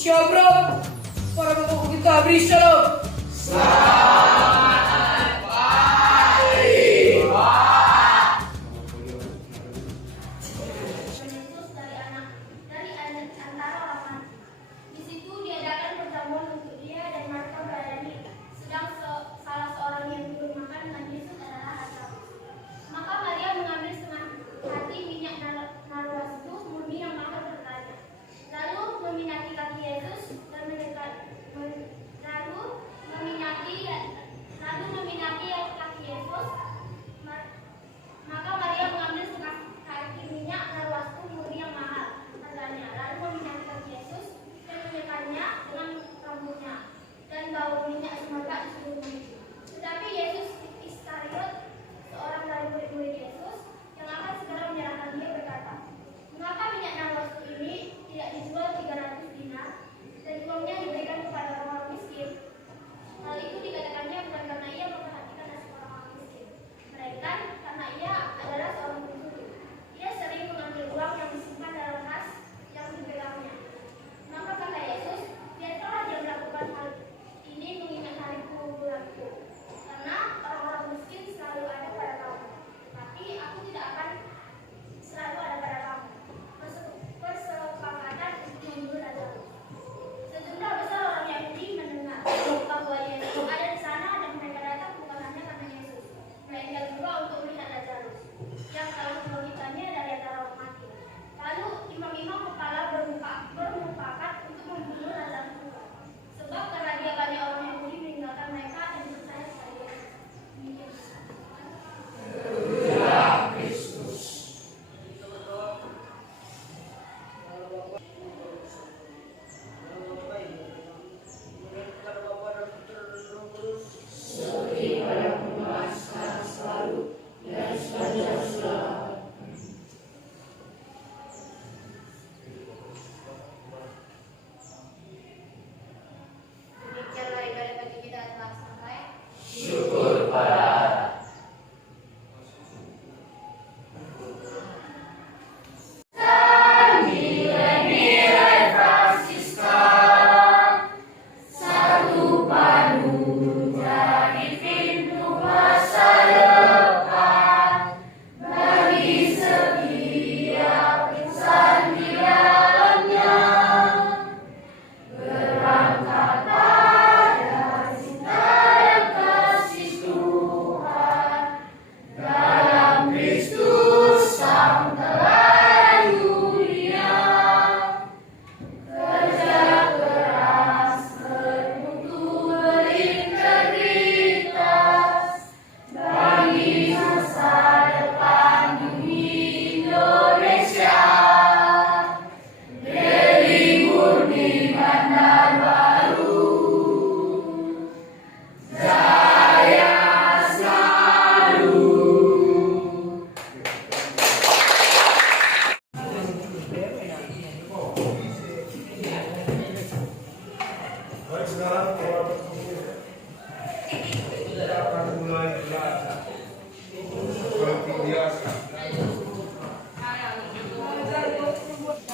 Shalom. Para bapak kita beri shalom.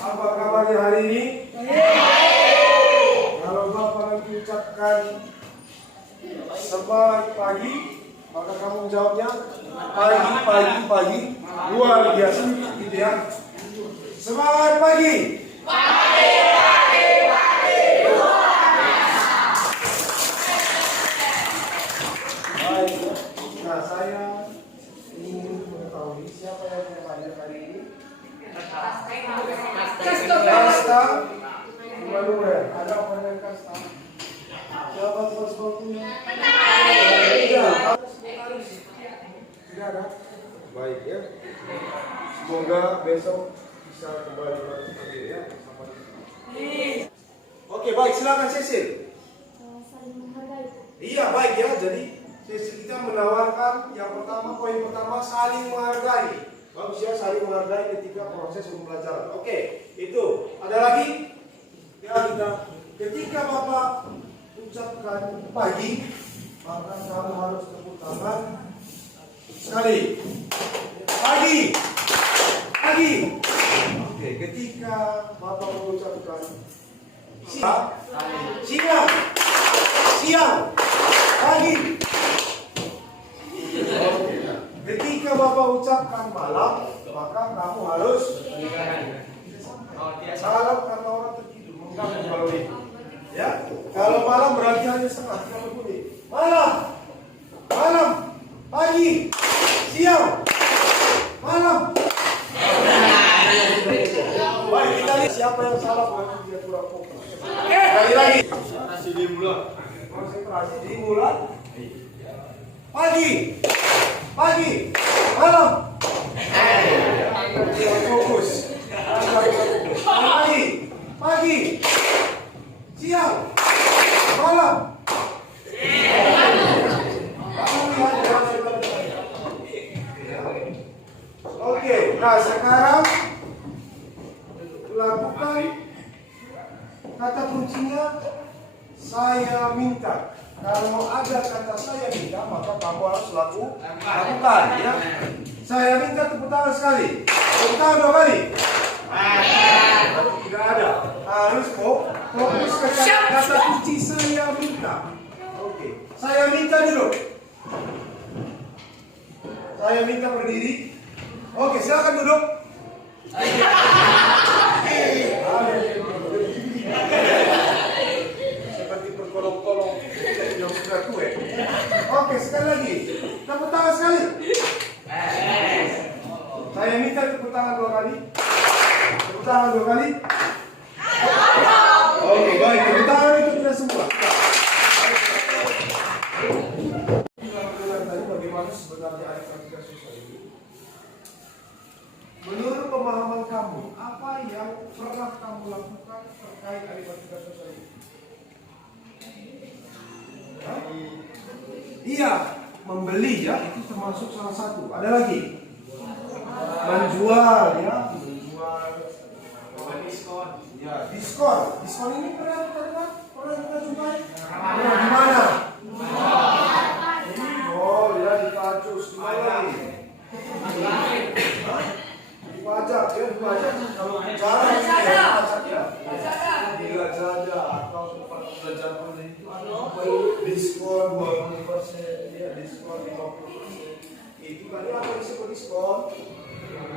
Apa kabarnya hari ini? Kalau Bapak nanti ucapkan selamat pagi, maka kamu jawabnya pagi, luar biasa, gitu ya. Semangat pagi. Baik. Nah, saya ingin mengetahui siapa yang hadir hari ini. Kasta, Manuel, ada orang yang kasta. Siapa terus waktunya? Tidak ada. Baik ya. Semoga besok bisa kembali lagi ya. Oke, baik, silakan Cecil. Saling menghargai. Iya, baik ya. Jadi Cecil kita menawarkan yang pertama, poin pertama saling menghargai. Bagus ya, saling menghargai ketika proses pembelajaran. Oke, itu. Ada lagi? Ya, ketika Bapak ucapkan pagi, maka kamu harus tepuk tangan sekali. Pagi. Oke, ketika Bapak mengucapkan Siang. Siang. Pagi. Ketika Bapak ucapkan malam, maka kamu harus salam karena orang tertidur mengganggu kalau ini. Ya, kalau malam berarti hanya setengah kalau bunyi. Malam, malam, pagi, siang, malam. Baik, kita lihat siapa yang salah berarti dia kurang fokus. Sekali lagi. Konsentrasi dimulai. Konsentrasi dimulai. Pagi, pagi, malam. Fokus. Pagi, pagi, siang, malam. Oke, nah sekarang lakukan kata kuncinya saya minta. Kalau ada kata saya minta, maka kamu harus lakukan ya. Saya minta tepuk tangan sekali. Tepuk tangan 2 kali. Tidak ada. Harus fokus ke kata kunci saya minta. Oke. Saya minta dulu. Saya minta berdiri. Oke, silakan duduk. Seperti berkolong-kolong yang sudah tua. Oke, sekali lagi. Tepuk tangan sekali. Saya minta tepuk tangan 2 kali. Tepuk tangan 2 kali. Oke, baik. Tepuk tangan itu kita semua. Tadi bagaimana sebenarnya aritmatika susah ini? Menurut pemahaman kamu, apa yang pernah kamu lakukan terkait aritmatika susah ini? Iya, membeli ya, itu termasuk salah satu. Ada lagi? Menjual ya, menjual. Diskon. Ya, diskon. Diskon ini pernah kita jumpai? Pernah di mana? Oh ya, di Pajak. Dipajak ya, dipajak. Kalau bicara pajak ya. Di Lazada atau tempat belajar online itu ada diskon 20%, ya diskon 50%. Itu tadi apa disebut diskon?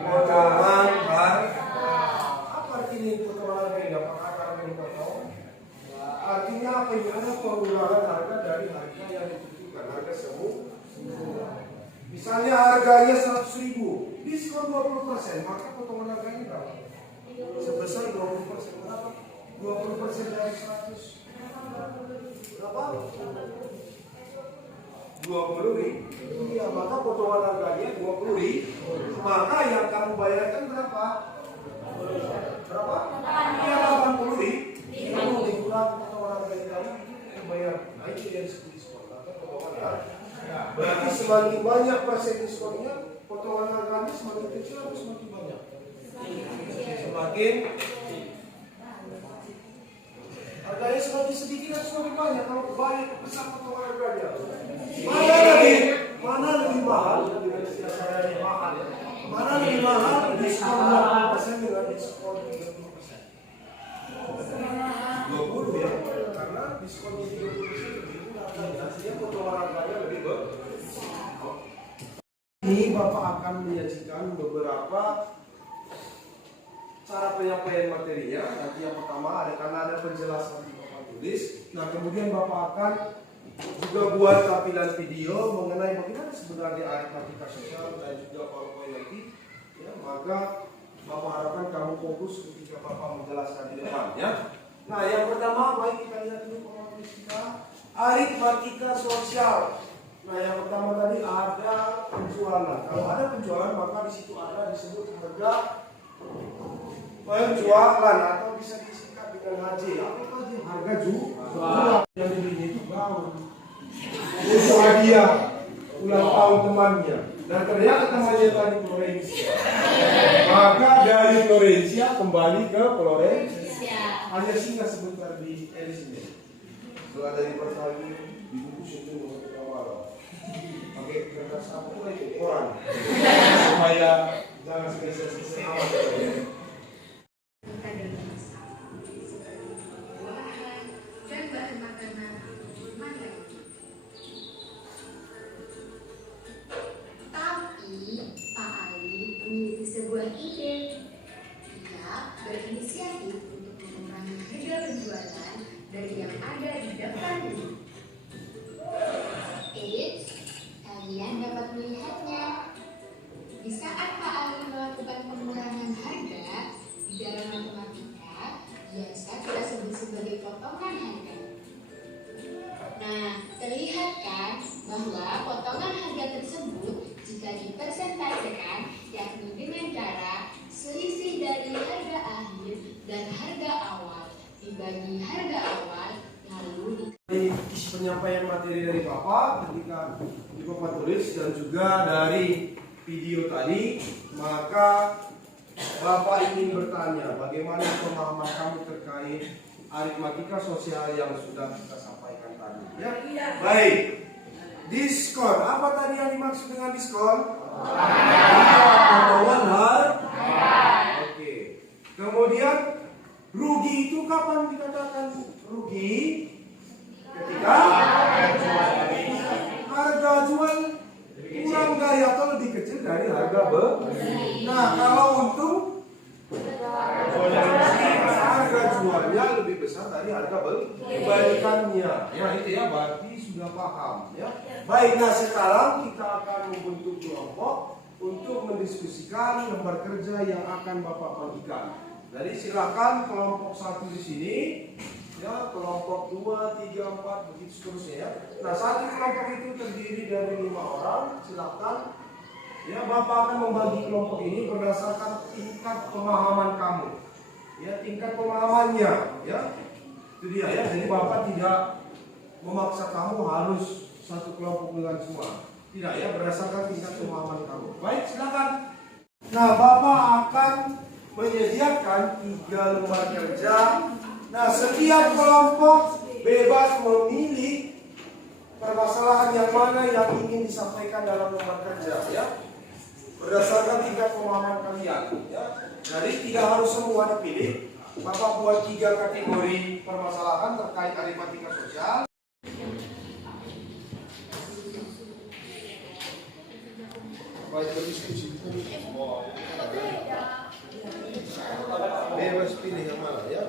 Potongan harga. Apa artinya potongan harga? Apakah harga dipotong? Artinya apa ini? Ada pengurangan harga dari harga yang ditentukan, harga semua. Misalnya harganya 100.000, diskon 20%, maka potongan harganya berapa? Sebesar 20%. Berapa? 20% dari 100. Berapa? 20.000. Iya, maka potongan harganya 20.000. Maka yang kamu bayarkan berapa? Berapa? Iya, 80.000. Kamu dikurangi potongan harganya tadi, itu bayar. Nah, itu yang disebut diskon. Maka potongan harga. Berarti semakin banyak persen diskonnya, potongan harganya semakin kecil atau semakin banyak? Semakin harganya semakin sedikit atau semakin banyak? Kalau banyak besar potongan harganya, mana lebih mahal? Mana lebih mahal diskon 20% dengan diskon 30%? 20 ya, karena diskonnya 30% hasilnya potongan harganya lebih besar. Ini Bapak akan menyajikan beberapa cara penyampaian materinya. Nanti yang pertama ada karena ada penjelasan di Bapak tulis. Nah kemudian Bapak akan juga buat tampilan video mengenai bagaimana sebenarnya aritmatika sosial dan juga PowerPoint nanti. Ya, maka Bapak harapkan kamu fokus ketika Bapak menjelaskan di depannya. Nah yang pertama, baik kita lihat dulu pemahaman kita. Aritmatika sosial. Nah yang pertama tadi ada penjualan. Kalau ada penjualan maka di situ ada disebut harga penjualan atau bisa disingkat dengan HJ. Apa HJ? Harga jual. Yang dibeli itu gaun. Itu hadiah ulang tahun temannya. Dan ternyata temannya tadi Florencia. Maka dari Florencia kembali ke Florencia. Hanya singgah sebentar di sini. Setelah dari pertama dibungkus itu untuk awal. Pakai kertas apa pun itu koran supaya jangan selesai amat. sebagai potongan harga. Nah, terlihat kan bahwa potongan harga tersebut jika dipersentasekan yakni dengan cara selisih dari harga akhir dan harga awal dibagi harga awal lalu Isi penyampaian materi dari Bapak ketika Bapak tulis dan juga dari video tadi, maka Bapak ingin bertanya bagaimana pemahaman kamu terkait aritmatika sosial yang sudah kita sampaikan tadi. Ya, baik. Diskon, apa tadi yang dimaksud dengan diskon? Potongan harga. Oke. Kemudian rugi itu kapan dikatakan rugi? Ketika harga jual kurang dari atau lebih kecil dari harga beli. Nah, kalau untung harga jualnya lebih besar dari harga kebalikannya. Ya, itu ya, berarti sudah paham ya. Baik, nah sekarang kita akan membentuk kelompok untuk mendiskusikan lembar kerja yang akan Bapak bagikan. Jadi silakan kelompok 1 di sini, ya, kelompok 2, 3, 4 begitu seterusnya ya. Nah, satu kelompok itu terdiri dari 5 orang. Silakan ya, Bapak akan membagi kelompok ini berdasarkan tingkat pemahaman kamu. Ya, tingkat pemahamannya ya. Itu dia ya. Jadi Bapak tidak memaksa kamu harus satu kelompok dengan semua. Tidak ya, berdasarkan tingkat pemahaman kamu. Baik, silakan. Nah, Bapak akan menyediakan 3 lembar kerja. Nah, setiap kelompok bebas memilih permasalahan yang mana yang ingin disampaikan dalam lembar kerja ya. Berdasarkan tingkat pemahaman kalian ya. Jadi tidak harus semua dipilih. Bapak buat 3 kategori permasalahan terkait aritmatika sosial. Baik, berdiskusi. Bebas pilih yang mana ya.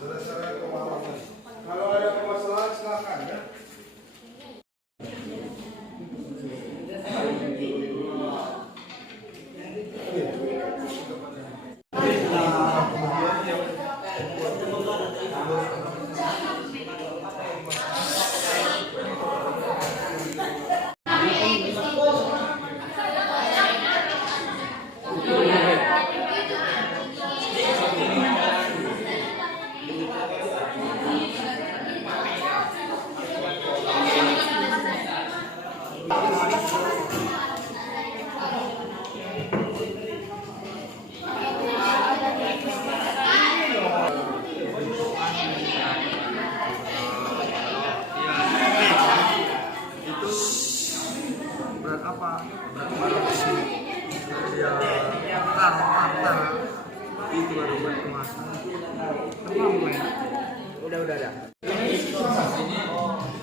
Berdasarkan pemahaman. Kalau ada permasalahan silakan ya.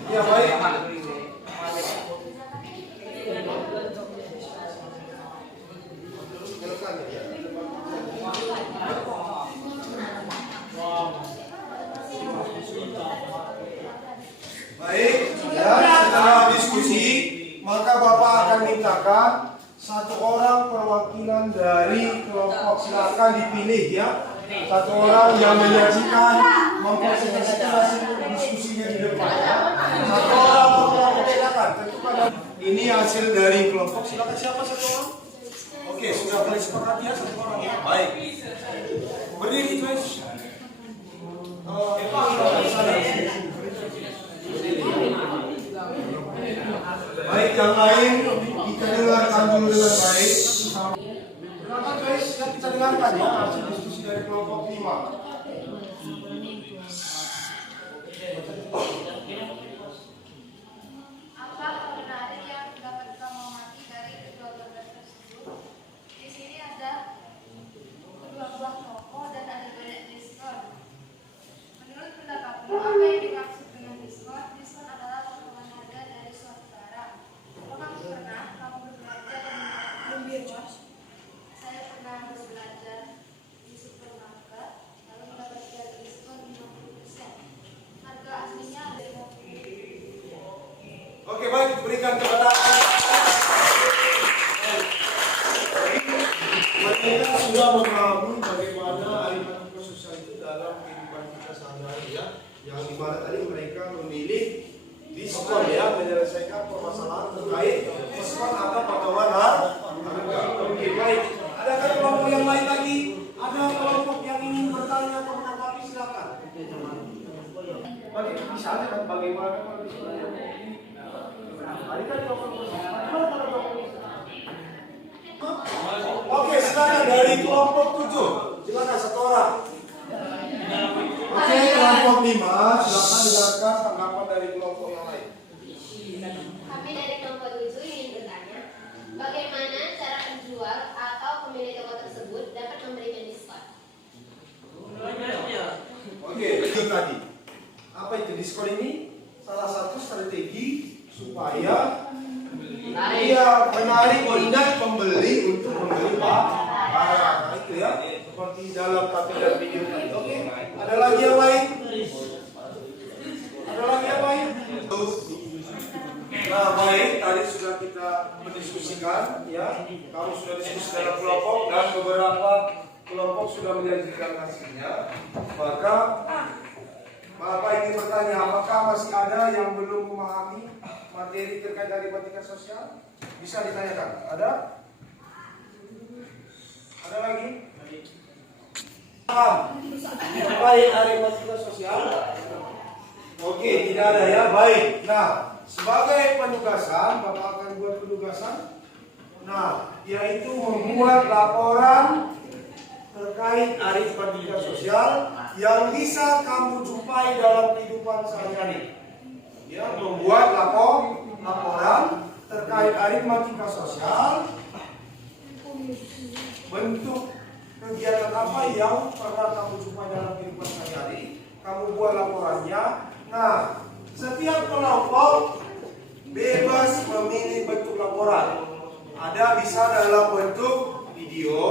Ya, baik. Baik, ya, setelah diskusi, maka Bapak akan mintakan 1 orang perwakilan dari kelompok, silakan dipilih ya. 1 orang yang menyajikan, mempresentasikan hasil diskusinya di depan ya. 1 orang per kelompok, silakan. Tentukan ini hasil dari kelompok, silakan. Siapa 1 orang? Oke, sudah mulai sepakati ya 1 orang ya. Baik. Berdiri guys. Baik, yang lain kita dengarkan dulu dengan baik. Silakan guys, kita dengarkan ya hasil diskusi dari kelompok 5. Apa kebenaran yang dapat kamu amati dari kedua gambar tersebut? Di sini ada kedua buah toko dan ada banyak diskon. Menurut pendapatmu, apa yang dimaksud dengan diskon? Diskon adalah potongan harga dari suatu barang. Apakah kamu berbelanja dan diskon? Saya pernah berbelanja di supermarket lalu mendapatkan diskon 50%. Harga aslinya ada 50%. Oke, baik, berikan kepada mereka sudah memahami bagaimana aritmatika sosial itu dalam kehidupan Gimana tadi mereka memilih diskon ya, menyelesaikan permasalahan terkait diskon atau potongan harga. Oke, baik. Adakah kelompok yang lain lagi? Ada kelompok yang ingin bertanya atau menanggapi, silakan. Bisa aja kan bagaimana kalau misalnya tadi kan oke, silakan dari kelompok 7. Silakan satu orang. Oke, kelompok 5, silakan dengarkan tanggapan dari kelompok yang lain. Kami dari kelompok 7 ingin bertanya, bagaimana cara penjual atau pemilik toko tersebut dapat memberikan diskon? Oke, itu tadi. Apa itu diskon ini? Salah satu strategi supaya dia menarik minat pembeli untuk membeli barang. Nah, itu ya, seperti dalam tampilan video tadi. Oke, ada lagi yang lain? Ada lagi yang lain? Nah, baik, tadi sudah kita mendiskusikan ya. Kamu sudah diskusi dalam kelompok dan beberapa kelompok sudah menyajikan hasilnya. Maka Bapak ingin bertanya, apakah masih ada yang belum memahami materi terkait aritmatika sosial? Bisa ditanyakan. Ada? Ada lagi? Paham? Terkait aritmatika sosial? Oke, tidak ada ya. Baik. Nah, sebagai penugasan, Bapak akan buat penugasan. Nah, yaitu membuat laporan terkait aritmatika sosial yang bisa kamu jumpai dalam kehidupan sehari-hari. Ya, membuat laporan terkait aritmatika sosial, bentuk kegiatan apa yang pernah kamu jumpai dalam kehidupan sehari-hari, kamu buat laporannya. Nah, setiap kelompok bebas memilih bentuk laporan. Ada bisa dalam bentuk video,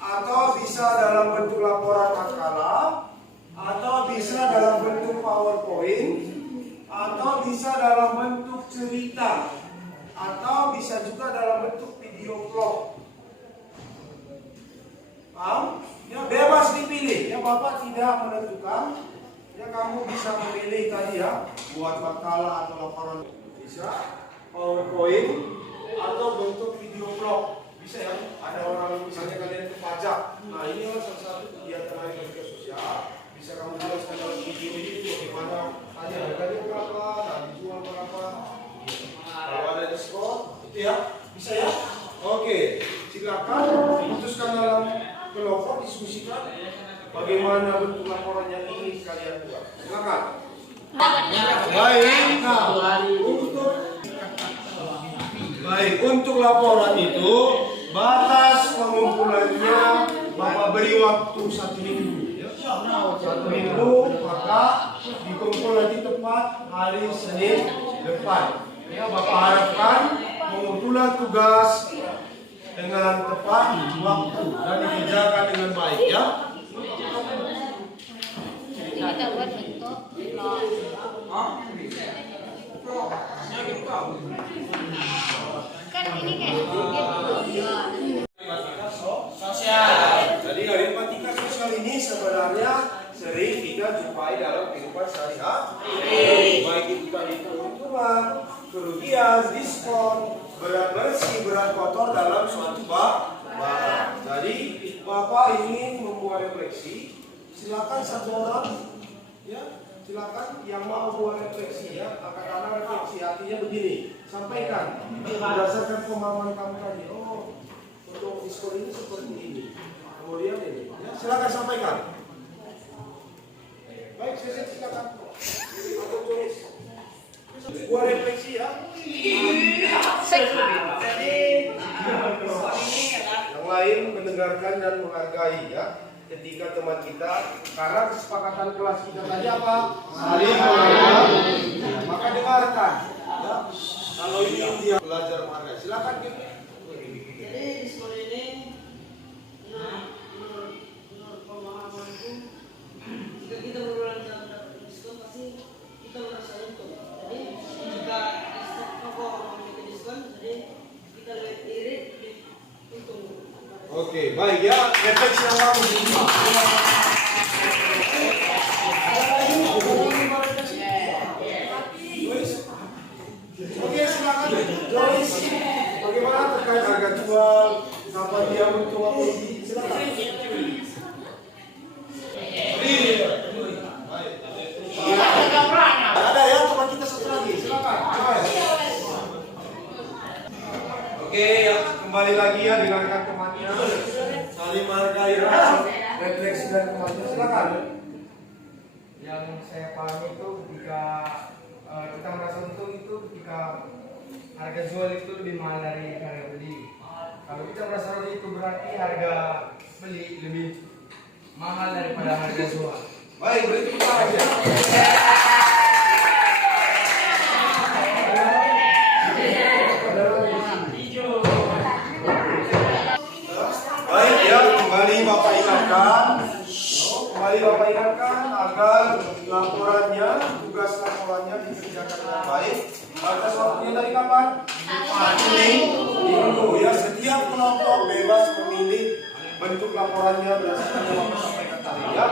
atau bisa dalam bentuk laporan makalah, atau bisa dalam bentuk PowerPoint, atau bisa dalam bentuk cerita, atau bisa juga dalam bentuk video vlog. Paham? Ya, bebas dipilih. Ya, Bapak tidak menentukan. Ya, kamu bisa memilih tadi ya, buat makalah atau laporan bisa, PowerPoint, atau bentuk video vlog. Bisa ya, ada orang misalnya kalian itu pajak. Nah, ini adalah salah satu kegiatan aritmatika sosial. Bisa kamu jelaskan dalam video ini bagaimana tanya harganya berapa, nah dijual berapa. Kalau ada diskon, itu ya, bisa ya. Oke, silakan putuskan dalam kelompok, diskusikan bagaimana bentuk laporan yang ingin kalian buat. Silakan. Baik, untuk laporan itu batas pengumpulannya Bapak beri waktu 1 minggu. 1 minggu, maka dikumpul nanti tepat hari Senin depan. Ya, Bapak harapkan pengumpulan tugas dengan tepat waktu dan dikerjakan dengan baik ya. Kita buat bentuk kan ini kayak sosial. Jadi aritmatika sosial ini sebenarnya sering kita jumpai dalam kehidupan sehari-hari. Baik itu tadi keuntungan, kerugian, diskon, berat bersih, berat kotor dalam suatu barang. Jadi Bapak ingin membuat refleksi, silakan satu orang ya. Silakan yang mau buat refleksi ya, katakanlah refleksi artinya begini, sampaikan berdasarkan pemahaman kamu tadi. Oh, untuk diskon ini seperti ini, kemudian ini. Ya, silakan sampaikan. Baik, saya silakan. Atau tulis. Buat refleksi ya. Yang lain mendengarkan dan menghargai ya. Ketika teman kita, karena kesepakatan kelas kita tadi apa? Saling menghargai. Maka dengarkan. Ya. Kalau ingin dia belajar menghargai, silakan gitu. Jadi diskon ini, menurut pemahamanku, jika kita berulang dalam mendapat diskon pasti kita merasa untung. Jadi jika toko memiliki diskon, jadi kita lebih irit, untung. Oke, baik ya. Refleksi yang bagus. silakan. Yang saya pahami itu ketika kita merasa untung itu ketika harga jual itu lebih mahal dari harga beli. Kalau kita merasa rugi itu berarti harga beli lebih mahal daripada harga jual. Baik, beri tepuk tangan ya. Baik ya, kembali Bapak ingatkan agar laporannya, tugas laporannya dikerjakan dengan baik. Batas waktunya dari kapan? Minggu ya, setiap kelompok bebas memilih bentuk laporannya berdasarkan yang Bapak sampaikan tadi ya.